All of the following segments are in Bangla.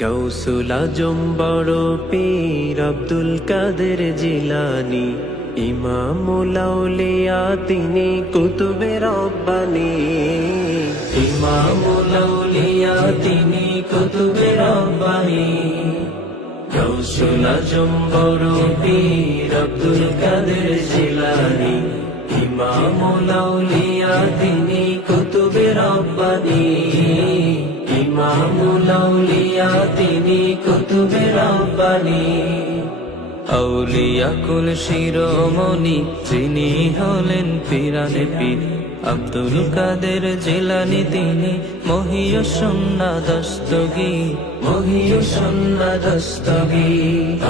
গৌসুল আজম বড় পীর আব্দুল কাদের জিলানি ইমামুল তিনি কুতুবে রব্বানি। ইমামুল তিনি কুতুবে রব্বানি। গৌসুল আজম বড় পীর আব্দুল কাদের জিলানি ইমামুল ইমামুল আউলিয়া, তিনি কুতুবে রব্বানি আউলিয়া কুল শিরোমণি যিনি হলেন পিরানে পীর। আব্দুল কাদের জেলানি, তিনি মহিয় সন্না দস্তগি। মহিয় সন্না দস্তগি।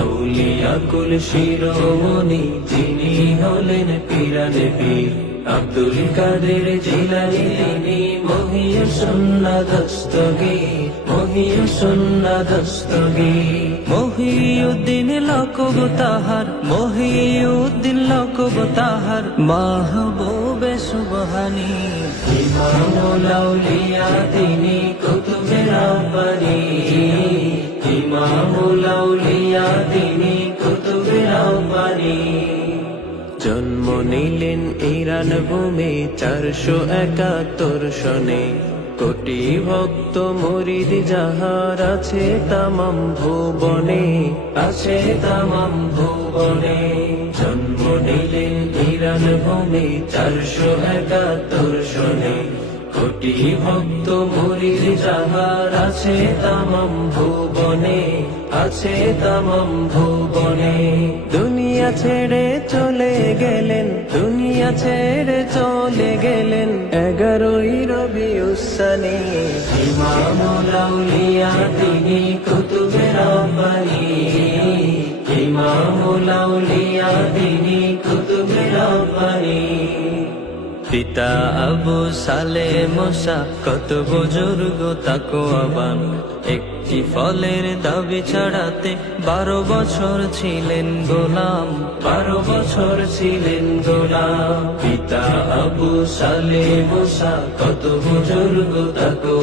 আউলিয়া কুল শিরোমণি যিনি হলেন পিরানে পীর। আব্দুল কাদের জিলানি, তিনি মহিয় সন্না দস্তগি, মহিয় সন্না দস্তগি। মহিউদ্দিন লকব তাহার, মহিউদ্দিন লকব তাহার, মাহবুবে সুবহানি। ইমামুল আউলিয়া, তিনি কুতুবে জন্ম নিলেন ইরান ভূমি চারশো একাত্তর সনে। কোটি ভক্ত মরিদ যাহার আছে তামাম ভুবনে, আছে তামাম ভুবনে। জন্ম নিলেন ইরান ভূমি চারশো একাত্তর সনে। কোটি ভক্ত মরিদ যাহার আছে তামাম ভুবনে, আছে তামাম ভুবনে। দুনিয়া ছেড়ে চলে গেলেন, দুনিয়া ছেড়ে চলে গেলেন। এগারোই রবি উসানি ইমামুল আউলিয়া তিনি কুতুবে রব্বানি ইমামুল আউলিয়া তিনি কুতুবে রব্বানি পিতা আবু সালে মোসা কত বুজুর্গ তাকো আবান একটি ফলের দাবি ছাড়াতে বারো বছর ছিলেন গোলাম। বারো বছর ছিলেন গোলাম। পিতা আবু সালে মোসা কত বুজুর্গ তাকো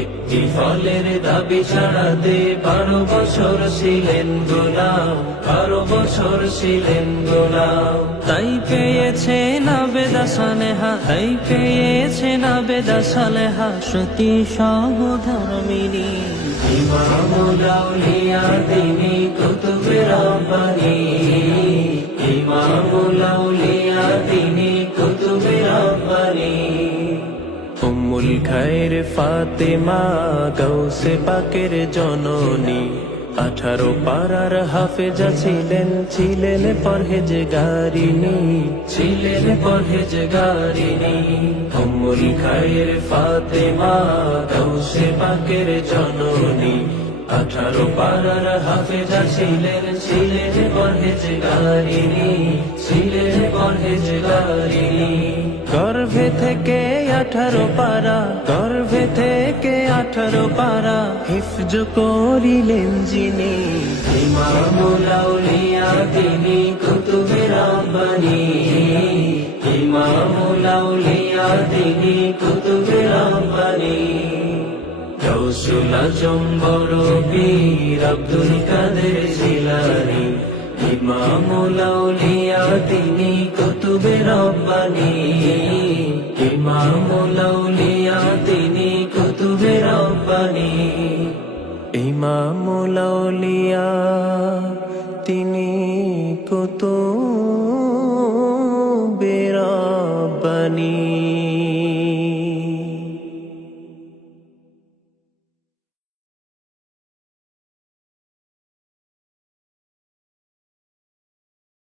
একটি ফলের দাবি ছাড়াতে বারো বছর ছিলেন গোলাম। বারো বছর ছিলেন গোলাম। তাই পেয়েছে না বেদা সালেহা তাই পেয়েছে না বেদা সালেহা সতী সহধর্মিনী ইমামুল আউলিয়া তিনি কুতুবে রব্বানি। ইমামুল আউলিয়া তিনি কুতুবে রব্বানি। উম্মুল খায়ের ফাতেমা গৌসে পাকের জননী। আঠারো পাড়ার হাফেজা ছিলেন ছিলেন পরহেজ গারিনী ছিলেন পরহেজ গারিনী উম্মুল খায়ের ফাতেমা গৌসে পাকের জননী। আঠারো পাড়ার হাফেজা ছিলেন ছিলেন পরহেজ গারিনী ছিলেন পরহেজ গারিনী গর্ভে থেকে আঠারো পারা গর্ভে থেকে আঠারো পারা হিফজ করিলেন যিনি। তিনি কুতুবে রব্বানি। ইমামুল আউলিয়া তিনি কুতুবে রব্বানি। বীর আব্দুল কাদের জিলানি। ইমামুল তিনি কুতুবে রব্বানি। ইমামুল ইমামুল আউলিয়া তিনি কুতুবে